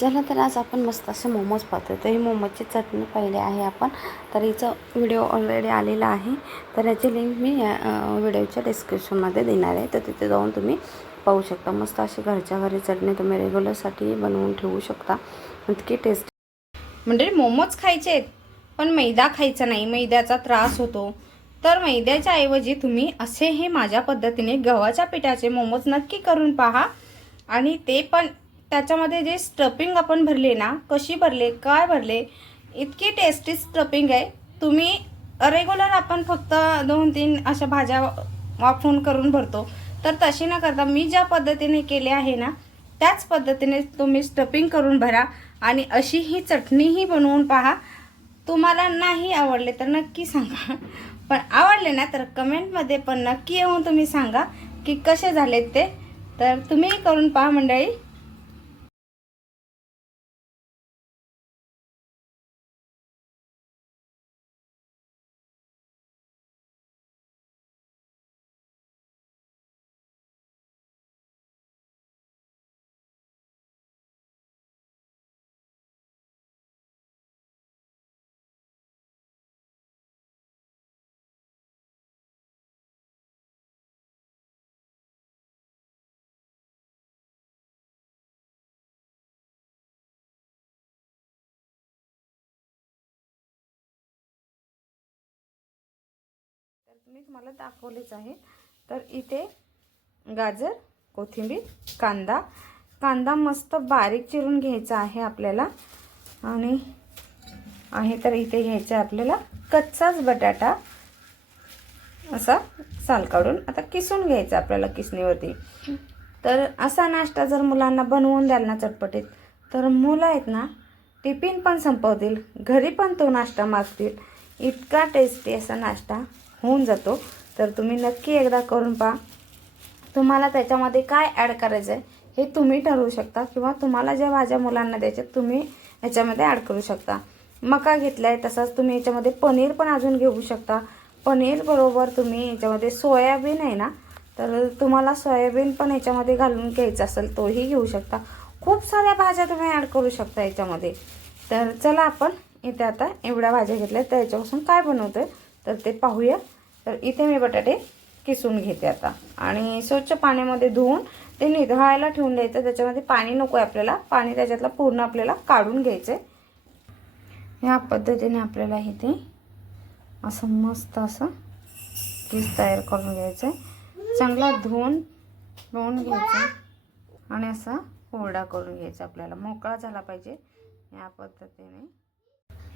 चला तर आज आपण मस्त असे मोमोज पाहतो. तर ही मोमोजची चटणी पाहिली आहे आपण. तर हिचा व्हिडिओ ऑलरेडी आलेला आहे. तर याची लिंक मी या व्हिडिओच्या डिस्क्रिप्शनमध्ये देणार आहे. तर तिथे जाऊन तुम्ही पाहू शकता. मस्त अशी घरच्या घरी चटणी तुम्ही रेग्युलरसाठी बनवून ठेवू शकता. इतकी टेस्ट म्हणजे मोमोज खायचे आहेत पण मैदा खायचा नाही. मैद्याचा त्रास होतो. तर मैद्याच्या ऐवजी तुम्ही असे हे माझ्या पद्धतीने गव्हाच्या पिठाचे मोमोज नक्की करून पहा. आणि ते पण त्याच्यामध्ये जे स्टफिंग आपण भरले ना कशी भरले काय भरले इतकी टेस्टी स्टफिंग आहे. तुम्ही रेग्युलर आपण फक्त दोन तीन अशा भाज्या वापरून करून भरतो. तर तशी न करता मी ज्या पद्धतीने केले आहे ना त्याच पद्धतीने तुम्ही स्टफिंग करून भरा आणि अशी ही चटणीही बनवून पहा. तुम्हाला नाही आवडले तर नक्की सांगा. पण आवडले ना तर कमेंटमध्ये पण नक्की येऊन तुम्ही सांगा की कसे झालेत ते. तर तुम्हीही करून पहा मंडळी. मी तुम्हाला दाखवलेच आहे. तर इथे गाजर कोथिंबीर कांदा. कांदा मस्त बारीक चिरून घ्यायचा आहे आपल्याला. आणि आहे तर इथे घ्यायचा आहे आपल्याला कच्चाच बटाटा. असा साल काढून आता किसून घ्यायचा आपल्याला किसणीवरती. तर असा नाश्ता जर मुलांना बनवून द्याल ना चटपटीत तर मुलं आहेत ना टिफिन पण संपवतील घरी पण तो नाश्ता मागतील. इतका टेस्टी असा नाश्ता. होऊन जातो. तर तुम्ही नक्की एकदा करून पहा. तुम्हाला त्याच्यामध्ये काय ॲड करायचं आहे हे तुम्ही ठरवू शकता किंवा तुम्हाला ज्या भाज्या मुलांना द्यायच्या तुम्ही ह्याच्यामध्ये ॲड करू शकता. मका घेतला आहे तसाच तुम्ही याच्यामध्ये पनीर पण अजून घेऊ शकता. पनीर बरोबर तुम्ही याच्यामध्ये सोयाबीन आहे ना तर तुम्हाला सोयाबीन पण याच्यामध्ये घालून घ्यायचं असेल तोही घेऊ शकता. खूप साऱ्या भाज्या तुम्ही ॲड करू शकता याच्यामध्ये. तर चला आपण इथे आता एवढ्या भाज्या घेतल्या तर याच्यापासून काय बनवतो आहे तर ते पाहूया. तर इथे मी बटाटे किसून घेते आता. आणि स्वच्छ पाण्यामध्ये धुवून ते निधळायला ठेवून द्यायचं. त्याच्यामध्ये पाणी नको आहे आपल्याला. पाणी त्याच्यातलं पूर्ण आपल्याला काढून घ्यायचं आहे ह्या पद्धतीने आपल्याला इथे असं मस्त असं किस तयार करून घ्यायचं आहे चांगला धुवून धुवून घ्यायचं आणि असा कोरडा करून घ्यायचा आपल्याला. मोकळा झाला पाहिजे या पद्धतीने.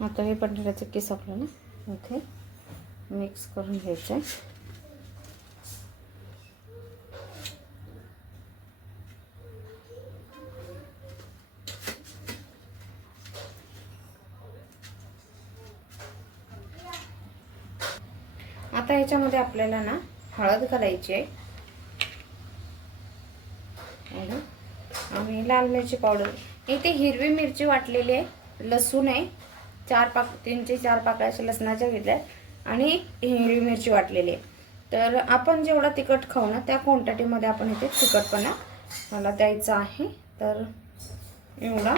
आता हे पनीराचं किस आपल्याला इथे मिक्स करून घ्यायचं. आहे आता ह्याच्यामध्ये आपल्याला ना हळद घालायची आहे. ना? आणि लाल मिरची पावडर. इथे हिरवी मिरची वाटलेली आहे. लसूण आहे. चार पाक तीनचे चार पाकळ्याच्या लसणाच्या घेतल्या आणि हिरवी मिरची वाटलेली आहे. तर आपण जेवढा तिखट खाऊ ना त्या क्वांटिटीमध्ये आपण इथे तिखटपणा मला द्यायचा आहे. तर एवढा.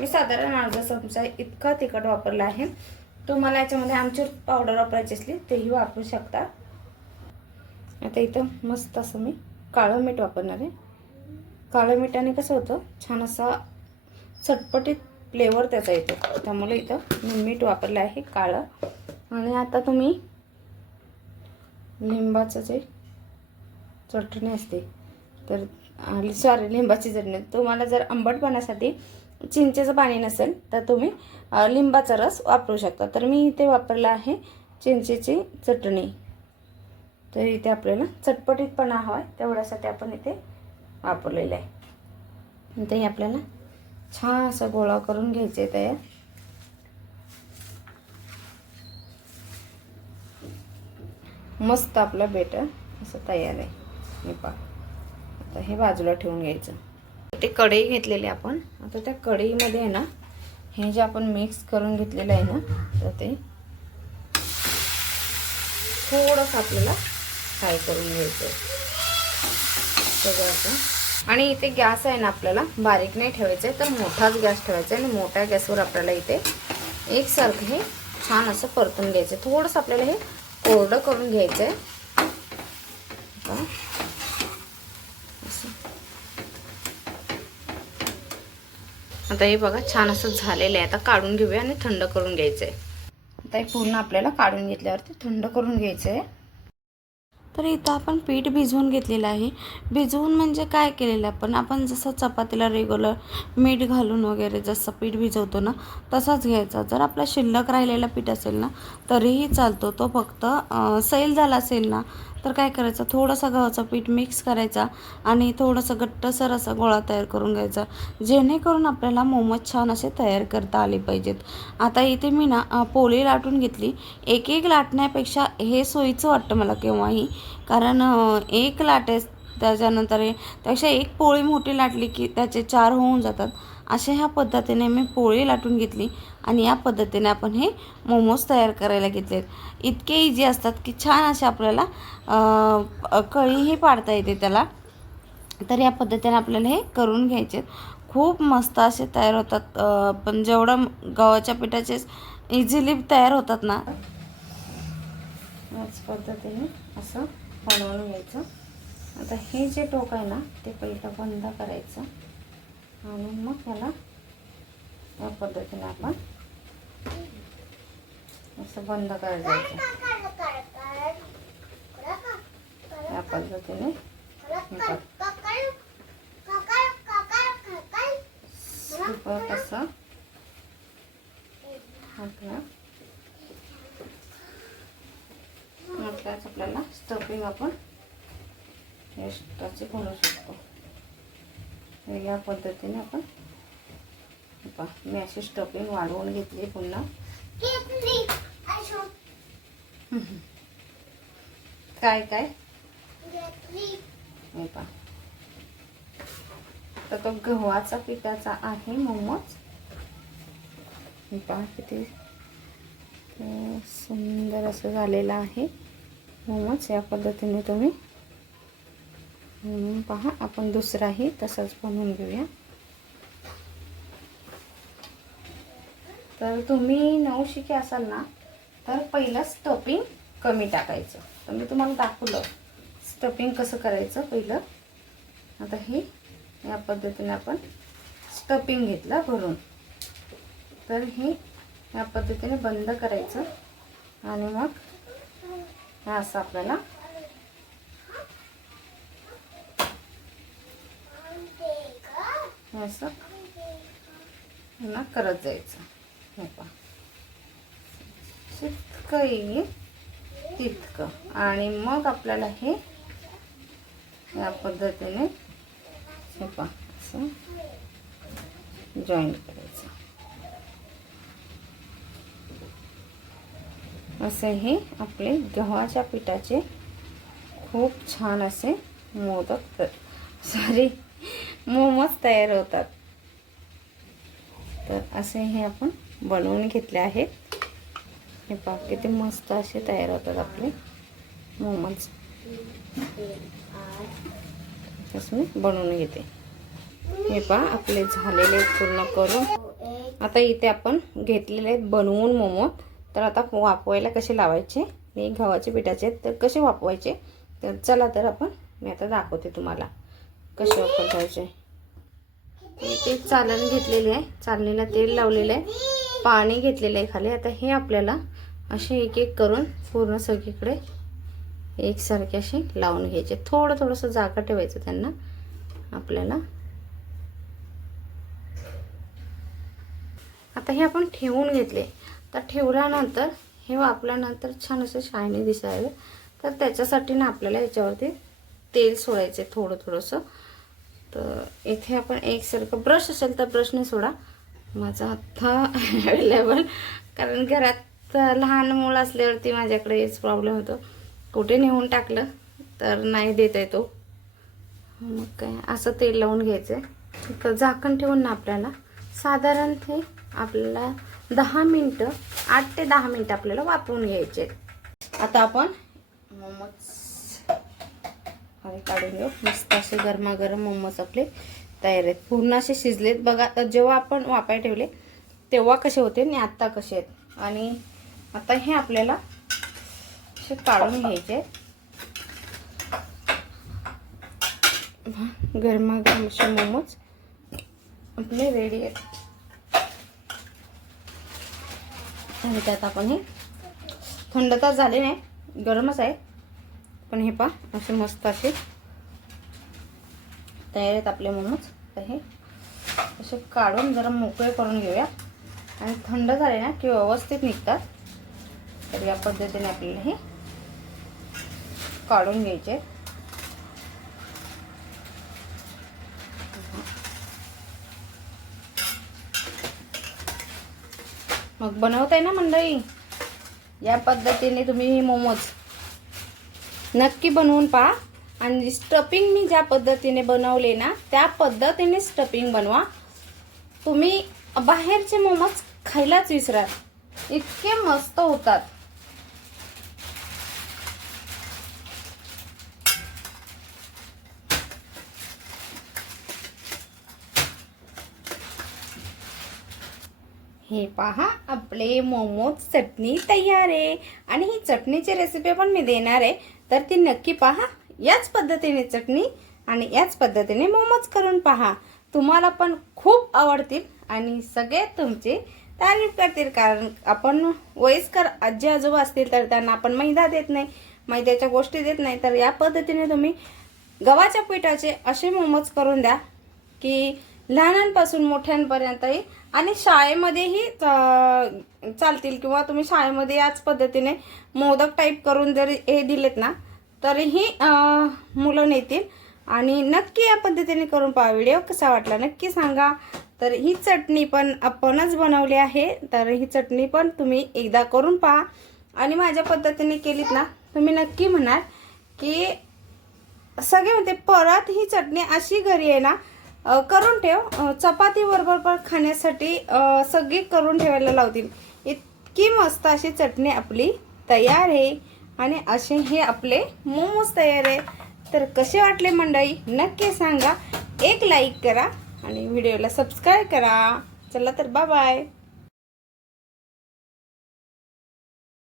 मी साधारण अर्धा चमचा इतका तिखट वापरला आहे. तुम्हाला याच्यामध्ये आमचूर पावडर वापरायची असली तेही वापरू शकता. आता इथं मस्त असं मी काळं मीठ वापरणार आहे. काळं मिठाने कसं होतं छान असा चटपटीत फ्लेवर त्याचा येतो. त्यामुळे इथं मी मीठ वापरलं आहे काळं. आणि आता तुम्ही लिंबाचं जे चटणी असते तर सॉरी लिंबाची चटणी. तुम्हाला जर आंबटपणासाठी चिंचेचं पाणी नसेल तर तुम्ही लिंबाचा रस वापरू शकता. तर मी इथे वापरला आहे चिंचेची चटणी. तर इथे आपल्याला चटपटीतपणा हवा आहे तेवढ्यासाठी आपण इथे वापरलेलं आहे. इथे आपल्याला छान असा गोळा करून घ्यायचे तयार. मस्त आपलं बेटर असं तयार आहे. हे पा आता हे बाजूला ठेवून घ्यायचं. ते कढई घेतलेली आपण. आता त्या कढईमध्ये आहे ना हे जे आपण मिक्स करून घेतलेलं आहे ना तर ते थोडंसं आपल्याला फ्राय करून घ्यायचं आहे. सगळं असं. आणि इथे गॅस आहे ना आपल्याला बारीक नाही ठेवायचा आहे तर मोठाच गॅस ठेवायचा आहे आणि मोठ्या गॅसवर आपल्याला इथे एकसारखं हे छान असं परतून घ्यायचं आहे. थोडंसं आपल्याला हे कोरडं करून घ्यायचं आहे आता हे बघा छान असं झालेलं आहे. आता काढून घेऊया आणि थंड करून घ्यायचं आहे आता हे पूर्ण आपल्याला काढून घेतल्यावरती थंड करून घ्यायचं आहे तर इथं आपण पीठ भिजवून घेतलेलं आहे. भिजवून म्हणजे काय केलेलं आपण आपण जसं चपातीला रेग्युलर मीठ घालून वगैरे जसं पीठ भिजवतो ना तसाच घ्यायचा. जर आपला शिल्लक राहिलेला पीठ असेल ना तरीही चालतो. तो फक्त सैल झाला असेल ना तर काय करायचं? थोडंसं गव्हाचं पीठ मिक्स करायचा आणि थोडंसं घट्टसर असा गोळा तयार करून घ्यायचा. जेणेकरून आपल्याला मोमोज छान असे तयार करता आले पाहिजेत. आता इथे मी ना पोळी लाटून घेतली. एक एक लाटण्यापेक्षा हे सोयीचं वाटतं मला केव्हाही. कारण एक लाटे त्याच्यानंतर त्यापेक्षा एक पोळी मोठी लाटली की त्याचे चार होऊन जातात. अशा ह्या पद्धतीने मी पोळी लाटून घेतली आणि या पद्धतीने आपण हे मोमोज तयार करायला घेतले इतके इजी असतात की छान असे आपल्याला कळीही पाडता येते त्याला. तर या पद्धतीने आपल्याला हे करून घ्यायचे खूप मस्त असे तयार होतात पण जेवढं गव्हाच्या पिठाचे इझिली तयार होतात ना याच पद्धतीने असं बनवून घ्यायचं. आता हे जे टोक आहे ना ते पहिलं बंद करायचं. आणि मग त्याला या पद्धतीने आपण असं बंद करायचं या पद्धतीने हे बघ. आपल्याला स्टफिंग आपण एक्स्ट्राचे बनवू शकतो या पद्धतीने आपण पहा, मी अशी स्टफिंग वाढवून घेतली पुन्हा. काय काय? हे पहा तर तो गव्हाचा पिठाचा आहे मोमोज. हे पहा किती सुंदर असं झालेलं आहे. मोमोज या पद्धतीने तुम्ही पहा आपण दुसराही तसाच बनवून घेऊया. तर तुम्ही नवशिके असाल ना तर पहिलं स्टफिंग कमी टाकायचं. तर मी तुम्हाला दाखवलं स्टफिंग कसं करायचं पहिलं. आता हे या पद्धतीने आपण स्टफिंग घेतलं भरून. तर हे या पद्धतीने बंद करायचं. आणि मग हे असं आपल्याला हे असं? पुन्हा करत जायचं. हे पहा. जितकं येईल तितकं. आणि मग आपल्याला हे या पद्धतीने हे पहा असं जॉईंट करायचं. असे हे आपले गव्हाच्या पिठाचे खूप छान असे मोदक सॉरी मोमोज तयार होतात. तर असे हे आपण बनवून घेतले आहेत. हे पहा किती मस्त असे तयार होतात आपले मोमोज. मी बनवून घेते. हे पहा आपले झालेले आहेत पूर्ण करून. आता इथे आपण घेतलेले आहेत बनवून मोमो तर आता वापवायला कसे लावायचे? मी गव्हाचे पिठाचे आहेत तर कसे वापवायचे तर चला तर आपण मी आता दाखवते तुम्हाला. कसे वापरायचे ते चालन घेतलेले आहे. चालणीला तेल लावलेलं आहे. पाणी घेतलेलं आहे खाली. आता हे आपल्याला असे एक एक करून पूर्ण सगळीकडे एकसारखे असे लावून घ्यायचे. थोडं थोडंसं जागा ठेवायचं त्यांना. आपल्याला. आता हे आपण ठेवून घेतले. तर ठेवल्यानंतर हे वापल्यानंतर छान असं शायनी दिसावे तर त्याच्यासाठी ना आपल्याला याच्यावरती तेल सोडायचे थोडं थोडंसं. तर इथे आपण एकसारखं ब्रश असेल तर ब्रशने सोडा. माझा आत्ता अवेलेबल कारण घरात लहान मूळ असल्यावरती माझ्याकडे हेच प्रॉब्लेम होतो. कुठे नेऊन टाकलं तर नाही देता येतो मग काय असं तेल लावून घ्यायचं आहे तर झाकण ठेवून ना आपल्याला. साधारण ते आपल्याला दहा मिनटं आठ ते दहा मिनटं आपल्याला वापरून घ्यायचे आहेत. आता आपण मोमोज आणि काढून घेऊ. मस्त असे गरमागरम मोमोज आपले तयार आहेत. पूर्ण असे शिजलेत. बघा जेव्हा आपण वापाय ठेवले तेव्हा कसे होते आणि आत्ता कसे आहेत? आणि आता हे आपल्याला असे काढून घ्यायचे गरमागरम असे मोमोज आपले रेडी आहेत. आणि त्यात आपण हे थंड तर झाले नाही गरमच आहे. पण हे पा असे मस्त असे तयार आहेत आपले मोमोज. तर हे असे काढून जरा मोकळे करून घेऊया. आणि थंड झाले ना की व्यवस्थित निघतात. तर या पद्धतीने आपल्याला हे काढून घ्यायचे मग बनवताय ना मंडळी? या पद्धतीने तुम्ही मोमोज. नक्की बनवून पहा. आणि स्टफिंग मी ज्या पद्धतीने बनवले ना त्या पद्धतीने स्टफिंग बनवा. तुम्ही बाहेरचे मोमोज खायलाच विसरा इतके मस्त होतात. हे पहा आपले मोमोज चटणी तयार आहे. आणि ही चटणीची रेसिपी पण मी देणार आहे. तर ती नक्की पहा याच पद्धतीने चटणी आणि याच पद्धतीने मोमोज करून पहा. तुम्हाला पण खूप आवडतील आणि सगळे तुमचे तारीफ करतील कारण आपण वयस्कर आजी आजोबा असतील तर त्यांना आपण मैदा देत नाही मैद्याच्या गोष्टी देत नाही. तर या पद्धतीने तुम्ही गव्हाच्या पिठाचे असे मोमोज करून द्या की लहानांपासून मोठ्यांपर्यंतही आणि शाळेमध्येही चालतील किंवा तुम्ही शाळेमध्ये याच पद्धतीने मोदक टाईप करून जरी हे दिलेत ना तरीही मुलं नेतील. आणि नक्की या पद्धतीने करून पहा व्हिडिओ कसा वाटला. नक्की सांगा. तर ही चटणी पण आपणच बनवली आहे. तर ही चटणी पण तुम्ही एकदा करून पहा. आणि माझ्या पद्धतीने केलीत ना तुम्ही नक्की म्हणाल की सगळे म्हणते परत ही चटणी अशी घरी आहे ना करून ठेव. चपाती बरोबर पण खाण्यासाठी सगळी करून ठेवायला लावतील इतकी मस्त अशी चटणी आपली तयार आहे. आणि असे हे आपले मोमोज तयार आहे. तर कसे वाटले मंडळी? नक्की सांगा. एक लाईक करा आणि व्हिडिओला सबस्क्राईब करा. चला तर बाय